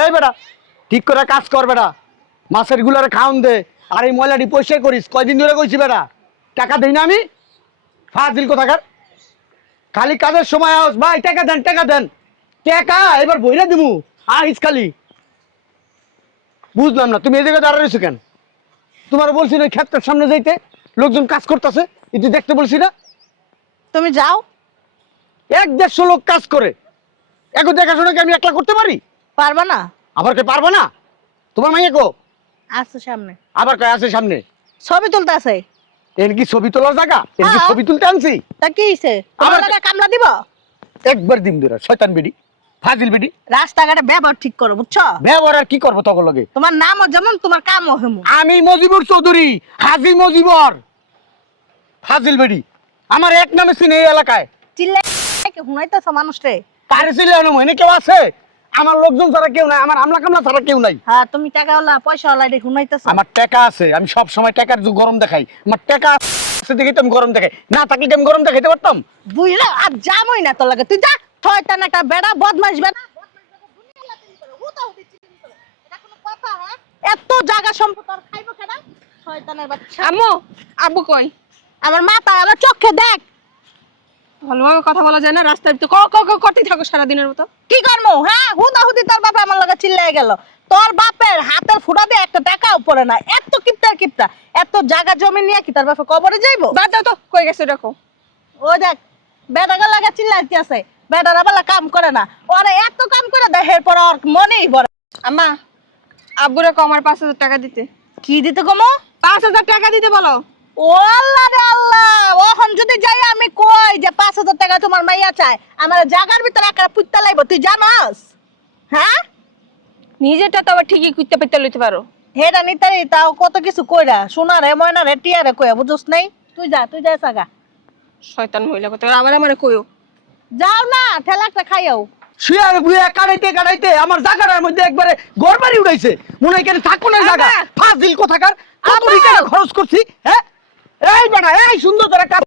এই বেটা ঠিক করে কাজ কর বেটা, মাছের গুলারে খাওন দে, আর এই ময়লাটি পরিষ্কার করিস। কয়দিন ধরে কইছি বেটা, টাকা দেই না আমি? ফাজিল কোথাকার, খালি কাজের সময় আস ভাই টাকা দেন টাকা দেন। টাকা এবার বইরা দিমু আইস খালি। বুঝলাম না তুমি এই জায়গায় দাঁড়া রয়েছো কেন? তোমার বলছি না ক্ষেতের সামনে যাইতে, লোকজন কাজ করতেছে, এটি দেখতে বলছি না? তুমি যাও। 1-150 লোক কাজ করে, এখন দেখাশোনা কি আমি একলা করতে পারি? পারবা না? আবার কে পারবো না? তোমার মাইয়া কো? আসো সামনে। আবার কয় আছে সামনে? ছবি তুলতে আছে। এর কি ছবি তোলার জায়গা? এর কি হ্যাঁ। ছবি তুলতে আনছি? তা কি হইছে? তোমার আবার- লাগা কামলা দিব? একবার দিম ধরে শয়তান বেডি, ফাজিল বেডি। রাস্তাঘাটে ব্যবহার ঠিক করো, বুঝছো? ব্যবহার আর কি করবো তখন লগে? তোমার নামও যেমন, তোমার কামও হেমু। আমি মজিবুর চৌধুরী, হাজি মজিবর। ফাজিল বেডি আমার এক নামে চিনে এই এলাকায়। চিল্লাই হুনাইতেছ মানুষরে। কারে চিল্লানো মনে কেউ আছে? আমার লোকজন ছাড়া কেউ নাই, আমার আমলা কামলা ছাড়া কেউ নাই। হ্যাঁ, তুমি টাকাওয়ালা পয়সাওয়ালা এটা হুনাইতেছ। আমার টাকা আছে, আমি সব সময় টাকার গরম দেখাই। আমার টাকা আছে দেখে তো আমি গরম দেখাই, না থাকলে কি আমি গরম দেখাইতে পারতাম? বুইরা আর জামই না তোর লাগে। তুই যা, শয়তান একটা বেড়া, বদমাইশ বেড়া। এত জায়গা সম্পদ আর খাইবো কেডা? শয়তানের বাচ্চা। আম্মু, আব্বু কই? আমার মাথা আমার চোখে দেখ। ভালোভাবে কথা বলা যায় না? রাস্তায় তো করতেই থাকো সারাদিনের মতো। কি করবো? হ্যাঁ, হুদাহুদি তোর বাপে আমার লগে চিল্লাই গেল। তোর বাপের হাতের ফুটা দিয়ে একটা টাকাও পড়ে না। এত কিপটার কিপটা, এত জায়গা জমি নিয়ে কি তোর বাপে কবরে যাইবো? বাদ দাও তো, কই গেছে দেখো। ও দেখ, বেটাকে লাগা চিল্লাইতে আছে। বেটারা বেলা কাম করে না, ওরা এত কাম করে দেয়, এরপর ওর মনেই পড়ে। আম্মা, আব্বুরে কমার 5,000 টাকা দিতে। কি দিতে কমো? 5,000 টাকা দিতে বলো। ও আল্লাহ রে আল্লাহ, ওখন যদি যাই আমি কই যে 5,000 টাকা তোমার মাইয়া চায়, আমার জাগার ভিতরে একটা পুত্তা লাইব, তুই জানাস? হ্যাঁ, নিজেরটা তো আবার ঠিকই কুইতে পেতে লইতে পারো। হেডা নিতারি তাও কত কিছু কইরা, সোনা রে ময়না রে টিয়া রে কইয়া, বুঝছ নাই? তুই যা সাগা। শয়তান মহিলা কথা আবার আমারে কইও। যাও না, ঠেলা একটা খাইয়াও। শুয়ে বুয়ে কাটাইতে কাটাইতে আমার জায়গাটার মধ্যে একবারে গড়বাড়ি উড়াইছে, মনে হয় কেন থাকো না জায়গা। আব্বা! ফাজিল কোথাকার, কত আব্বা! টাকা খরচ করছি। হ্যাঁ এই বেটা, এই সুন্দর করে কাজ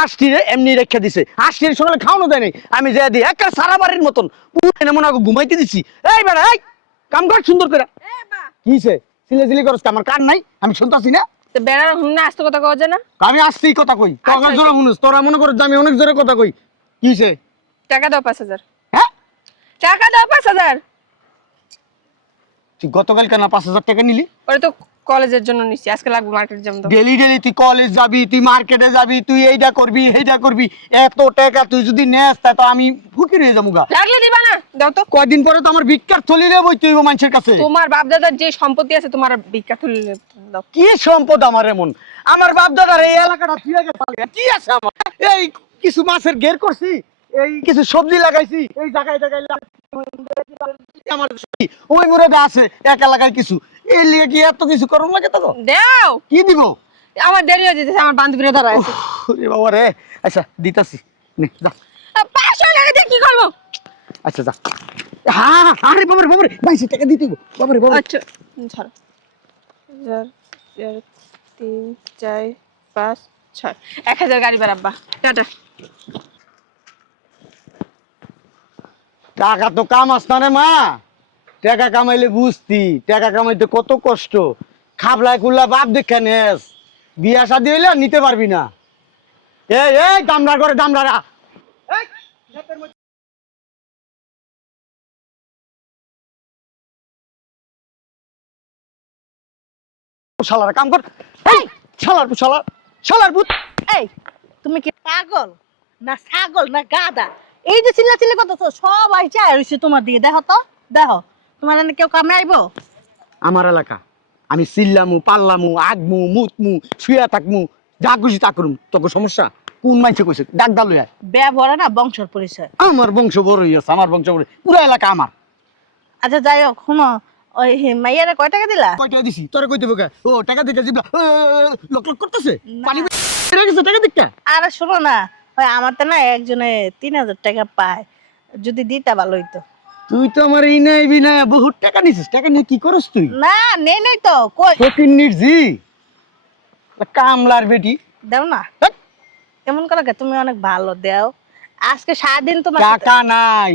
আষ্টি রে এমনি রেখে দিছে। আষ্টির সকালে খাওয়ানো দেয় নাই, আমি যে দিই একটা সারা বাড়ির মতন পুরো মনে হয় ঘুমাইতে দিছি। এই বেটা এই কাম কর সুন্দর করে। কিছে সিলে করছ? আমার কান নাই, আমি শুনতাছি না? তো বেড়ার হুন্না আসতে কথা কওয়া যায় না? আমি আসতেই কথা কই, তোর আচ্ছা, জোরে শুনুস, তোরা মনে করছ যে আমি অনেক জোরে কথা কই। কিছে? টাকা দাও 5,000। হ্যাঁ টাকা দাও 5,000। তুই গতকাল কেন 5,000 টাকা নিলি? ওরে তো কলেজের জন্য নিছি, আজকে লাগবে মার্কেট যাম তো। ডেলি ডেলি তুই কলেজ যাবি, তুই মার্কেটে যাবি, তুই এইটা করবি সেইটা করবি, এত টাকা তুই যদি নেস তা তো আমি ফুকির হয়ে যাবো গা। লাগলে দিবা না? দাও তো। কয়দিন পরে তো আমার ভিক্ষার থলি রে বইতে হইব মানুষের কাছে। তোমার বাপ দাদার যে সম্পত্তি আছে তোমার ভিক্ষা তুলে দাও। কি সম্পদ আমার এমন? আমার বাপ দাদার এই এলাকাটা তুই আগে কি আছে আমার? এই কিছু মাছের ঘের করছি, এই কিছু সবজি লাগাইছি, এই জায়গায় জায়গায় আমার ওই মুরগা আছে এক এলাকায় কিছু, এর লিগে কি এত কিছু করুন লাগে তো? দাও। কি দিব? আমার দেরি হয়ে যেতেছে, আমার বান্ধবীরা দাঁড়ায় আছে। রে বাবা রে, আচ্ছা দিতাছি, নে যা। 500 টাকা দিয়ে কি করবো? আচ্ছা যা। হ্যাঁ আরে বাবারে বাবারে, বাইশে টাকা দিতে হইব। বাবারে বাবারে, আচ্ছা ছাড়ো। 1 2 3 4 5 6 1000 গাড়ি বাড়াব্বা। টাটা। টাকা তো কামাস না রে মা, টাকা কামাইলে বুঝতি টাকা কামাইতে কত কষ্ট। খাবলায় কুল্লা বাপ দেখে নেস, বিয়া শাদি হইলে আর নিতে পারবি না। এই এই দামড়া করে দামড়ারা, শালারা কাম কর। এই শালার পুত, শালার শালার পুত। এই, তুমি কি পাগল না ছাগল না গাদা? এই যে চিল্লাচিল্লি করতেছো, সব আইছে আইছে তোমার দিয়ে। দেখো তো, দেখো তোমার এনে কেউ কামে আইবো? আমার এলাকা, আমি চিল্লামু পাল্লামু আগমু মুতমু শুয়া থাকমু, যা খুশি তা করুম, তোকে সমস্যা? কোন মাইছে কইছে ডাক দালু? ব্যবহারে না বংশের পরিচয়। আমার বংশ বড় হইয়াছে, আমার বংশ বড়, পুরো এলাকা আমার। আচ্ছা যাই হোক, শুনো, ওই মাইয়ারে কয় টাকা দিলা? কয় টাকা দিছি তোরে কইতে বকে? ও টাকা দিতে জিবলা লক লক করতেছে, না। পানি বেড়ে গেছে টাকা দিকটা। আরে শোনো না, ওই আমার তো না একজনে 3,000 টাকা পায়, যদি দিতা ভালো হইতো। তুই তো আমার এই নাই বিনা বহুত টাকা নিছিস, টাকা নিয়ে কি করস তুই? না, নেই নাই তো, কই ফকির নির্জি কামলার বেটি। দাও না, ধ্যাৎ, কেমন করে গে? তুমি অনেক ভালো দেও। আজকে সারাদিন তোমার সাথে- টাকা নাই,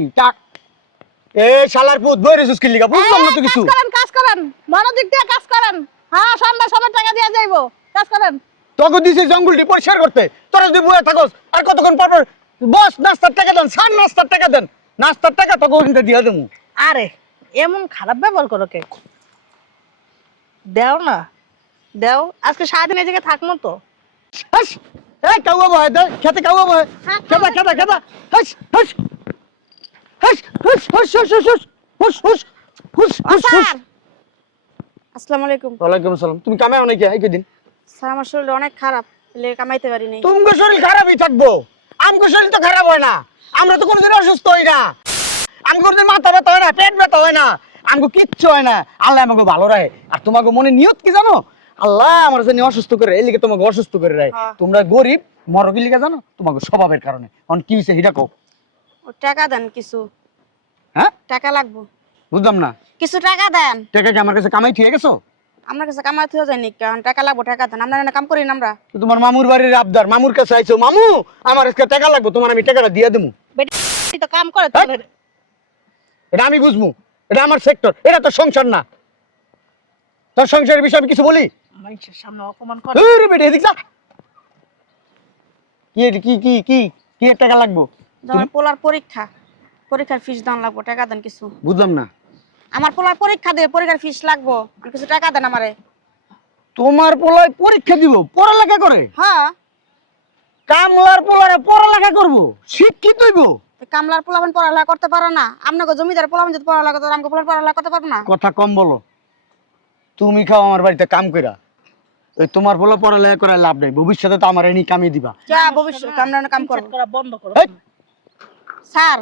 এ শালার পুত বইরে সুস্কিল লিগা বুঝলাম না তো কিছু। কাজ করেন মনোযোগ দিয়ে কাজ করেন। হ্যাঁ সন্ধ্যা সবার টাকা দিয়ে যাইবো, কাজ করেন। তোকে দিছি জঙ্গলটি পরিষ্কার করতে, তোরা যদি বয়ে থাকস আর কতক্ষণ পর পর বস নাস্তার টাকা দেন, সার নাস্তার টাকা দেন, নাস্তার টাকা তোকে ওখানটা দিয়ে দেবো। আরে এমন খারাপ ব্যবহার করো কে? দেও না, দেও। আজকে সারাদিন এই জায়গায় থাকবো তো। হাস এই কাউয়া বয় দে খেতে কাউয়া বয় খেতা খেতা খেতা হাস হাস হাস হাস হাস হাস হাস হাস হাস হাস হাস হাস। আসসালামু আলাইকুম। ওয়ালাইকুম আসসালাম। তুমি কামে অনেক এই কদিন? স্যার আমার শরীর অনেক খারাপ, লে কামাইতে পারি নাই। তোমার শরীর খারাপই থাকবো, আমার শরীর তো খারাপ হয় না। আমরা তো কোনোদিন অসুস্থ হই না, আমার কোনোদিন মাথা ব্যথা হয় না, পেট ব্যথা হয় না, আমার কিচ্ছু হয় না। আল্লাহ আমাকে ভালো রাখে। আর তোমাকে মনে নিয়ত কি জানো? আল্লাহ আমার জন্য অসুস্থ করে এই লিগে তোমাকে অসুস্থ করে রাখে। তোমরা গরিব মরগি লিগে জানো তোমাকে স্বভাবের কারণে। এখন কি হয়েছে হিটা কও। ও টাকা দেন কিছু, হ্যাঁ টাকা লাগবো, বুঝলাম না। কিছু টাকা দেন। টাকা কি আমার কাছে কামাই ঠিক গেছো? আমার কাছে কামাইতে হয়ে যায়নি, কারণ টাকা লাগবো, টাকা দেন। আমরা এখানে কাম করি না আমরা। তো তোমার মামুর বাড়ির আবদার, মামুর কাছে আইছো, মামু আমার আজকে টাকা লাগবে, তোমার আমি টাকাটা দিয়ে দেবো। বেটি তো কাম করে তোমার। এটা আমি বুঝবো, এটা আমার সেক্টর, এটা তো সংসার না। তোর সংসারের বিষয়ে আমি কিছু বলি? মানুষের সামনে অপমান করে। রে বেটি এদিক যা। কি কি কি কি কি টাকা লাগবে? আমার পোলার পরীক্ষা, পরীক্ষার ফিস দেন লাগবো, টাকা দেন কিছু। বুঝলাম না। আমার পোলার পরীক্ষা দেবে, পরীক্ষার ফিস লাগবো, আর কিছু টাকা দেন আমারে। তোমার পোলায় পরীক্ষা দিব, পড়ালেখা করে? হ্যাঁ। কামলার পোলারে পড়ালেখা করব, শিক্ষিত হইব? কামলার পোলাবেন পড়ালেখা করতে পারো না? আপনাকে জমিদার পোলাবেন যদি পড়ালেখা করতে, আমাকে পোলার পড়ালেখা করতে পারবো না? কথা কম বলো। তুমি খাও আমার বাড়িতে কাম কইরা, ওই তোমার পোলা পড়ালেখা করে লাভ নাই, ভবিষ্যতে তো আমার এনি কামিয়ে দিবা। যা ভবিষ্যৎ আমরা কাম করব। করা বন্ধ করো। এই, স্যার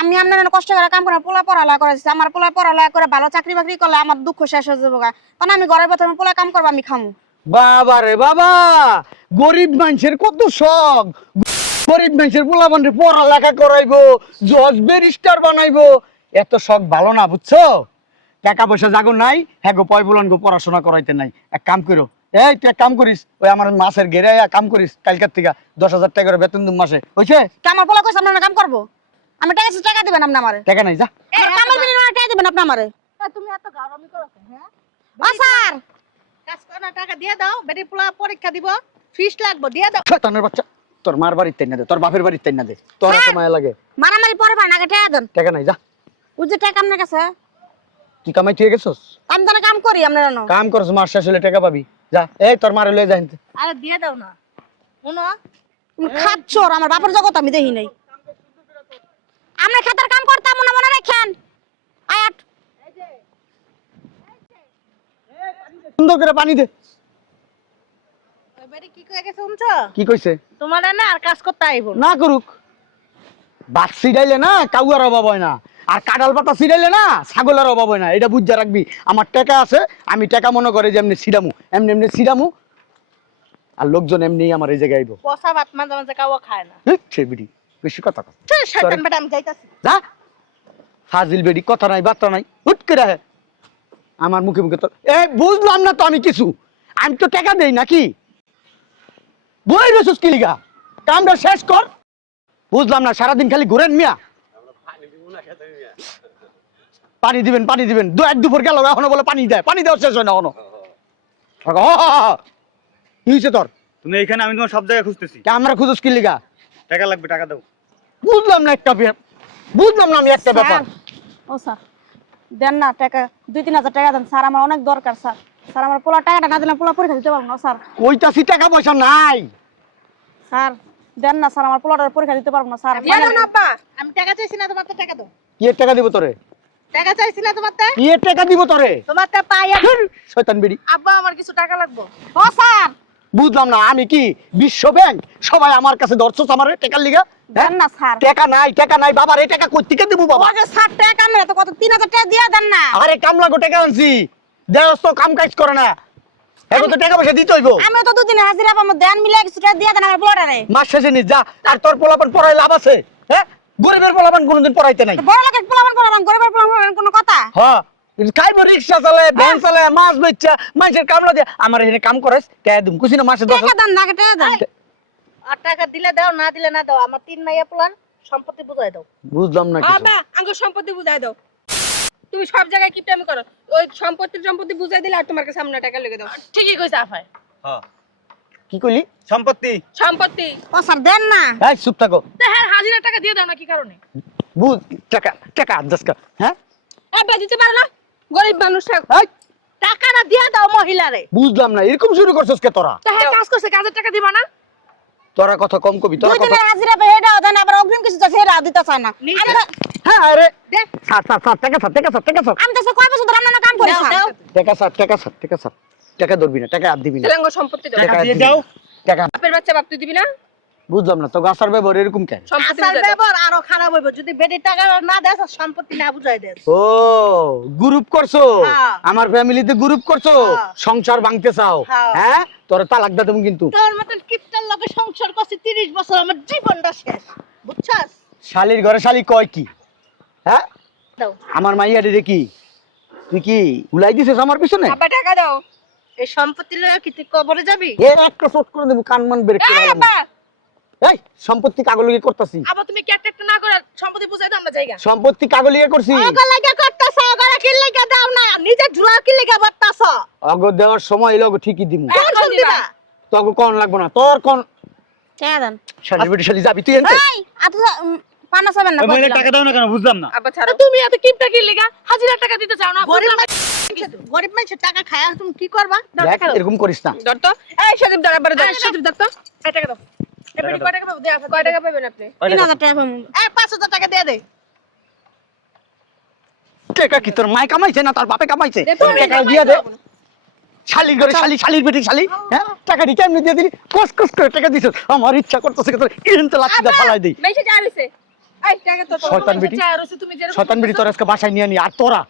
আমি আপনার কষ্ট করে কাম করে পোলা পড়ালেখা করেছি, আমার পোলা পড়ালেখা করে ভালো চাকরি বাকরি করলে আমার দুঃখ শেষ হয়ে যাবো গা। কারণ আমি ঘরের প্রথমে পোলা কাম করবো, আমি খামু। বাবা রে বাবা, গরিব মানুষের কত শখ, গরিব মানুষের পোলাপানরে পড়ালেখা করাইবো, জজ ব্যারিস্টার বানাইবো, এত শখ ভালো না, বুঝছো? টাকা পয়সা জাগো নাই, হ্যাঁ গো পয় বলান গো পড়াশোনা করাইতে নাই। এক কাম করো, এই তুই এক কাম করিস, ওই আমার মাসের ঘেরে কাম করিস, কালকার থেকে 10,000 টাকা করে বেতন দিন মাসে, হয়েছে? আমার পোলা কইছে আপনারা কাম করবো, আমি টাকা টাকা দিবেন আপনি আমারে। টাকা নাই, যা। কামের বিনিময়ে টাকা দিবেন আপনি আমারে। তুমি এত গারামি করো কেন? হ্যাঁ ও স্যার কাজ করে না, টাকা দিয়ে দাও। বেটি পোলা পরীক্ষা দিব, ফিস লাগবে, দিয়ে দাও। শয়তানের বাচ্চা, তোর মার বাড়ির তাই না দে, তোর বাপের বাড়ির তাই না দে, তোর এত মায়া লাগে। মারামারি পরে পান, আগে টাকা দেন। টাকা নাই, যা। ওই যে টাকা আপনার কাছে, তুই কামাই ঠিক গেছস? আমি তো না কাম করি আপনার জানো। কাম করছ, মাস শেষ হলে টাকা পাবি, যা। এই তোর মারে লয়ে যা হিনতে। আরে দিয়ে দাও না। শুনো, তুমি খাচ্ছর, আমার বাপের জগৎ আমি দেখি নাই। আমরা খেতার কাম করতাম মনে মনে রাখেন। আয়াত সুন্দর করে পানি দে। ওই বেটি কি কয়ে গেছে শুনছো? কি কইছে? তোমার না আর কাজ করতে আইবো না। না করুক, বাস ছিড়াইলে না কাউয়ার অভাব হয় না, আর কাঁঠাল পাতা ছিড়াইলে না ছাগলের অভাব হয় না, এটা বুঝা রাখবি। আমার টাকা আছে, আমি টাকা মনে করে যে এমনি ছিড়ামু, এমনি এমনি ছিড়ামু, আর লোকজন এমনি আমার এই জায়গায় আইবো। পচা ভাত মাঝে মাঝে কাউয়া খায় না। সে বিড়ি বেশি কথা কয়। শয়তান বেটা, আমি যাইতাছি। যা, ফাজিল বেডি, কথা নাই বার্তা নাই, হুট করে আহে আমার মুখে মুখে। তোর এই বুঝলাম না তো আমি কিছু, আমি তো টাকা দেই নাকি? বই রসুস কি লিগা, কামটা শেষ কর। বুঝলাম না, সারাদিন খালি ঘুরেন মিয়া। পানি দিবেন পানি দিবেন, এক দুপুর গেল এখনো বলে পানি দেয়, পানি দেওয়া শেষ হয় না এখনো। কি হয়েছে তোর? তুমি এখানে, আমি তোমার সব জায়গায় খুঁজতেছি। আমরা খুঁজুস কি লিগা? টাকা লাগবে, টাকা দাও। বুঝলাম না একটা বুঝলাম না আমি একটা ব্যাপার। ও স্যার দেন না টাকা, 2-3 হাজার টাকা দেন স্যার, আমার অনেক দরকার স্যার। স্যার আমার পোলা টাকাটা না দিলে পোলা পরীক্ষা দিতে পারবো না স্যার। কইতাছি টাকা পয়সা নাই। স্যার দেন না স্যার, আমার পোলাটার পরীক্ষা দিতে পারবো না স্যার। দিয়ে দাও না আপা। আমি টাকা চাইছি না, তোমার তো টাকা দাও। কি এর টাকা দিব তোরে? টাকা চাইছি না তোমার তে। কি এর টাকা দিব তোরে? তোমার তে পাই। শয়তান বেডি। আব্বা আমার কিছু টাকা লাগবে। ও স্যার বুঝলাম না, আমি কি বিশ্ব ব্যাংক? সবাই আমার কাছে ধরছস আমার টাকার লিগা? দেন না স্যার। টাকা নাই বাবার, এই টাকা কই থেকে দেব বাবা? ও যে স্যার টাকা আমরা তো কত 3,000 টাকা দিয়ে দেন না। আরে কামলা গো টাকা আনছি, দেওস তো কাম কাজ করে না, এখন তো টাকা পয়সা দিতে হইব। আমি তো 2 দিন হাজিরা পাবো, দেন মিলে কিছু টাকা দিয়ে দেন আমার পোলাটারে। মাস শেষে নিস যা। আর তোর পোলাপান পড়াই লাভ আছে? হ্যাঁ, গরিবের পোলাপান কোনোদিন পড়াইতে নাই। বড় লোকের পোলাপান গরিবের পোলাপান কোনো কথা? হ্যাঁ, খাইব রিক্সা চালায়, ভ্যান চালায়, মাছ বেচা, মানুষের কামলা দিয়ে আমার এখানে কাম করাস, টাকা দিম কুছি না মাসে 10,000 টাকা দেন না, টাকা দেন। আর টাকা দিলে দাও, না দিলে না দাও। আমার 3 মাইয়া প্লান, সম্পত্তি বুঝাই দাও। বুঝলাম না কিছু। বাবা আঙ্গ সম্পত্তি বুঝাই দাও। তুমি সব জায়গায় কিপটামি করো, ওই সম্পত্তি বুঝাই দিলে আর তোমার কাছে সামনে টাকা লেগে দাও। ঠিকই কইছে আফাই। হ্যাঁ কি কইলি? সম্পত্তি সম্পত্তি ও স্যার দেন না। এই চুপ থাকো। হ্যাঁ, হাজিরা টাকা দিয়ে দাও না, কি কারণে? বুঝ টাকা টাকা আদাস কর। হ্যাঁ আব্বা দিতে পারো না, গরিব মানুষ। এই টাকাটা দিয়ে দাও মহিলারে। বুঝলাম না, এরকম শুরু করছস কে তোরা? তা হ্যাঁ, কাজ করছে, কাজের টাকা দিবা না? তোরা কথা কম কবি, তোরা দুই কথা। দিনের হাজিরা পেয়ে এটাও দেন, আবার অগ্রিম কিছু তো সেটাও দিতে চায় না। আমরা হ্যাঁ আরে দেখ। স্যার স্যার স্যার টাকা স্যার টাকা স্যার টাকা স্যার আমি তো স্যার কয় বছর ধরে আপনার কাম করি দাও, স্যার। দাও। টাকা স্যার টাকা স্যার টাকা স্যার টাকা ধরবি না, টাকা আর দিবি না। তাহলে আঙ্গ সম্পত্তি দাও। টাকা আর দিয়ে দিবি না। দাও। টাকা বাপের বাচ্চা বাপ তুই দিবি না? বুঝলাম না তো গাছার ব্যবহার এরকম কেন? সম্পত্তি আসার বুঝাই দাও। ব্যবহার আরো খারাপ হইব যদি বেটির টাকা না দেস আর সম্পত্তি না বুঝাই দেস। ও গ্রুপ করছো, হ্যাঁ। আমার ফ্যামিলিতে গ্রুপ করছো, হ্যাঁ। সংসার ভাঙতে চাও। হ্যাঁ। হ্যাঁ তোর তালাক দা তুমি কিন্তু। তোর মতন কিপটার লগে সংসার করছি 30 বছর, আমার জীবনটা শেষ, বুঝছাস? শালির ঘরে শালি কয় কি? হ্যাঁ দাও। আমার মাইয়া রে কি তুই কি উলাই দিছিস আমার পিছনে? আব্বা টাকা দাও। এই সম্পত্তি লয়ে কি তুই কবরে যাবি? এ একটা শট করে দেব, কান মান বের করে এই দেব। আব্বা, এই সম্পত্তি কাগলিয়ে করতাছি, আবার তুমি ক্যাটটা না করে সম্পত্তি বুঝাই দাও আমরা জায়গা। সম্পত্তি কাগলিয়ে করছি। ওগো লাগা করতাছ, ওগরা কি লাগা দাও না, নিজে ঝুলা কি লাগা বাতাছ। অগ দেওয়ার সময় এলো ঠিকই দিমু। কোন শুন দিবা? তোকে কোন লাগবো না, তোর কোন টাকা দেন। শালি বেটি শালি যাবি তুই এনতে। এই আচ্ছা পানা চাবেন না ওই মহিলা বললাম। টাকা দাও না কেন বুঝলাম না। আব্বা ছাড়ো। তুমি এত কিপটা কি লাগা হাজিরা টাকা দিতে চাও না? গরিব মানুষের টাকা খায়া তুমি কি করবা? দাও দেখ টাকা দাও। এরকম করিস না। ধর তো। এই সদীপ দাও, আব্বারে দাও। এই সদীপ দাও তো, এই টাকা দাও। এই বেটি কয় টাকা পাবো? দে কয় টাকা পাবেন আপনি? 3000 টাকা পাবো। এই 5000 টাকা দিয়ে দে। টাকা কি তোর মাই কামাইছে না তোর বাপে কামাইছে? দে তো, টাকা দিয়ে দে। শালির ঘরে শালি, শালির বেটি শালি। হ্যাঁ টাকা দি কেমনে দিয়ে দিলি? কস কস করে টাকা দিছিস। আমার ইচ্ছা করতেছে তোর ইনতে লাঠি দা ফালাই দেই। বেশি যা রইছে। এই টাকা তো শয়তান বেটি, চায় রইছে তুমি যেরকম শয়তান বেটি তোর আজকে বাসায় নিয়ে নি। আর তোরা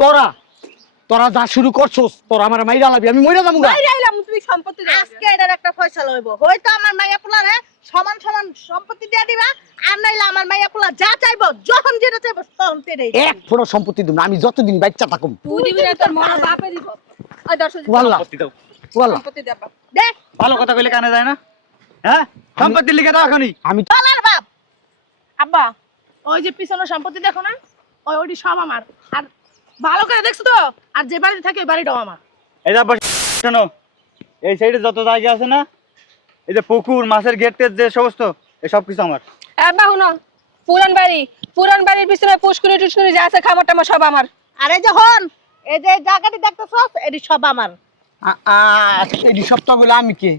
তোরা তোরা যা শুরু করছস, তোরা আমার মাইরা লাবি, আমি মইরা যামু গা। বাইরে আইলাম, তুমি সম্পত্তি দাও। আজকে এটার একটা ফয়সালা হইব। হয়তো আমার মাইয়া পোলারে সমান সমান সম্পত্তি দিয়ে দিবা, আর নাইলে আমার মাইয়া পোলা যা চাইবো, যখন যেটা চাইবো তখন তেড়াই এক ফোঁটা সম্পত্তি দিব না আমি যতদিন বাচ্চা থাকুম। তুই দিবি না, তোর মা বাপে দিব। ওই দর্শক ওয়াল্লাহ সম্পত্তি দাও। ওয়াল্লাহ সম্পত্তি দে আব্বা। দে। ভালো কথা কইলে কানে যায় না। হ্যাঁ সম্পত্তি লিখে দাও এখনই। আমি পালার বাপ। আব্বা, ওই যে পিছনে সম্পত্তি দেখো না, ওইটি সব আমার। আর ভালো করে দেখছো তো, আর যে বাড়িতে থাকে ওই বাড়িটাও আমার। এই যে আব্বা শোনো, এই সাইডে যত জায়গা আছে না, এই যে পুকুর মাছের গেট টেট যে সমস্ত, এই সব কিছু আমার। আব্বা শুনো, পুরান বাড়ির পিছনে পুষ্কুরি টুস্কুরি যা আছে খামার টামার সব আমার। আর এই যে হন, এই যে জায়গাটি দেখতেছস, এটি সব আমার। এই সপ্তাহগুলো আমি কে?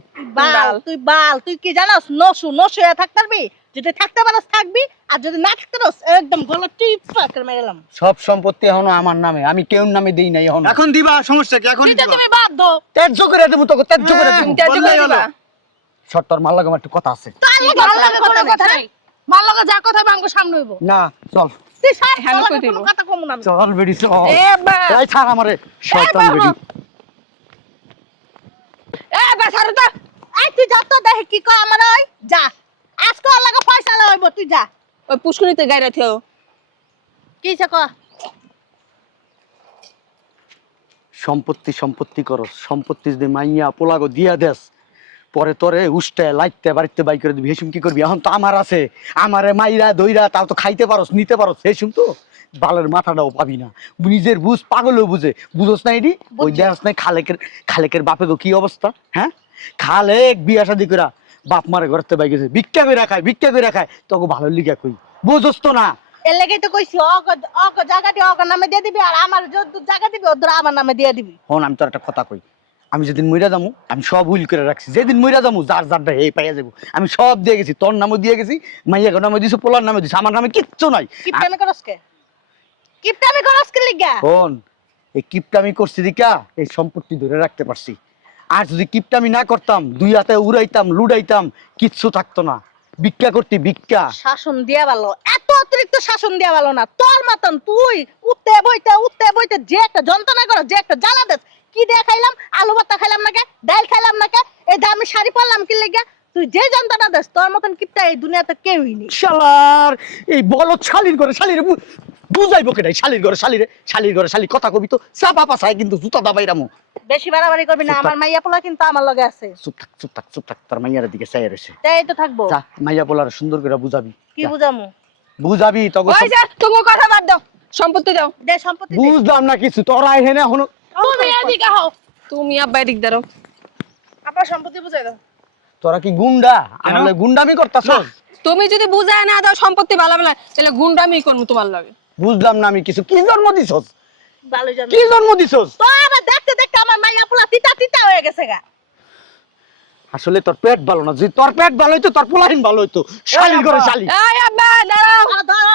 তুই কি জানোস? নসু হয়ে থাকতে পারবি? যদি থাকতে পারস থাকবি, আর যদি না থাকতে পারস একদম গলা টিপা করে মেরেলাম। সব সম্পত্তি এখনো আমার নামে, আমি কেউ নামে দেই নাই এখন। এখন দিবা, সমস্যা কি? এখন দিতে দিবা। তুমি বাধ্য। ত্যায্য করে দেবো তোকে, ত্যায্য করে দেবো। ত্যায্য করে বললেই হলো। দিবা। সত্তর মাল লাগাম একটু কথা আছে। তার লাগে ভালো লাগে কোনো কথা নাই। মার লাগা যা কথা হবে আমগো সামনে হইব। না চল তুই সব হ্যাঁ, ভালো কই লাগে কোনো দিব? কথা কম না আমি। চল বেডি চল। এ আব্বা, এই ছাড় আমারে শয়তান বেডি। এ আব্বা ছাড়ো তো। এই তুই যা তো দেখে কি কয় আমার ওই যা। আজকে ওর লাগা ফয়সালা হইব, তুই যা। ওই পুষ্কুরিতে গায়রা থেও। কিছে ক? সম্পত্তি সম্পত্তি করো, সম্পত্তি যদি মাইয়া পোলাগো দিয়া দেস, পরে তোরে উষ্টে লাইতে বাড়িতে বাই করে দিবি। হেসুম কি করবি? এখন তো আমার আছে, আমারে মাইরা দইরা তাও তো খাইতে পারস, নিতে পারস। হেসুম তো বালের মাথাটাও পাবি না। নিজের বুঝ পাগলও বুঝে, বুঝোস না এটি? ওই দেখাস নাই খালেকের বাপে গো কি অবস্থা? হ্যাঁ খালেক বিয়া শাদি করা বাপ মারে ঘরতে বাই গেছে, ভিক্ষা করে খায় তোকে ভালো লিগা কই, বুঝোস তো না? এর লাগি তো কইছি অক জায়গাটি অক নামে দিয়ে দিবি, আর আমার যত জায়গা দিবি ওদের আমার নামে দিয়ে দিবি। হন আমি তোর একটা কথা কই, আমি যেদিন মইরা যামু আমি সব উইল করে রাখছি। যেদিন মইরা যামু যার যারটা হে পাইয়া যাবো। আমি সব দিয়ে গেছি, তোর নামও দিয়ে গেছি, মাইয়ার নামে দিছো, পোলার নামে দিছো, আমার নামে কিচ্ছু নাই। কিপটামি করস কে? কিপটামি করস কি লিগা? হন এই কিপটামি করছি দিকা এই সম্পত্তি ধরে রাখতে পারছি। আর যদি কিপটামি না করতাম, দুই হাতে উড়াইতাম লুডাইতাম, কিচ্ছু থাকতো না। ভিক্ষা করতি ভিক্ষা। শাসন দিয়া ভালো, এত অতিরিক্ত শাসন দিয়া ভালো না। তোর মতন তুই উঠতে বইতে যে একটা যন্ত্রণা করো, যে একটা জ্বালা দেস। কি দিয়ে খাইলাম? আলু ভর্তা খাইলাম নাকি, ডাল খাইলাম নাকি, এই দামি শাড়ি পরলাম কি লেগে? তুই যে যন্ত্রণা দেস, তোর মতন কিপটা এই দুনিয়াতে কেউই নেই। শালার এই বলদ শালির করে শালির বুঝাইবো কেটাই শালির ঘরে শালি কথা কবি তো চাপা পাছায় কিন্তু জুতা দাবাইরামু। বেশি বাড়াবাড়ি করবি না, চুপ থাক। আমার মাইয়া পোলা কিন্তু আমার লগে আছে। চুপ থাক তোর মাইয়ার দিকে চাই রয়েছে। তাই তো থাকবো। যা মাইয়া বলার সুন্দর করে বুঝাবি। কি বুঝামু? বুঝাবি তখন ওই যে তুমি কথা বাদ দাও, সম্পত্তি দাও। দে সম্পত্তি দে। বুঝলাম না কিছু তোরা এখানে এখনো তুমি এদিকে হও, তুমি আব্বা এদিক দাঁড়াও। আপনার সম্পত্তি বুঝাই দাও। তোরা কি গুন্ডা আমার গুন্ডামি করতাছ? তুমি যদি বুঝায় না দাও সম্পত্তি ভালো ভালো, তাহলে গুন্ডামি করবো তোমার লাগে। বুঝলাম না আমি কিছু। কি জন্ম দিছস? ভালো জানো। কি জন্ম দিছস? তো আবার দেখতে দেখতে আমার মাইয়া পোলা তিতা তিতা হয়ে গেছে গা। আসলে তোর পেট ভালো না, যদি তোর পেট ভালো হইতো তোর পোলাহিন ভালো হইতো। শালির ঘরে শালি। এই আব্বা দাঁড়াও। আর ধর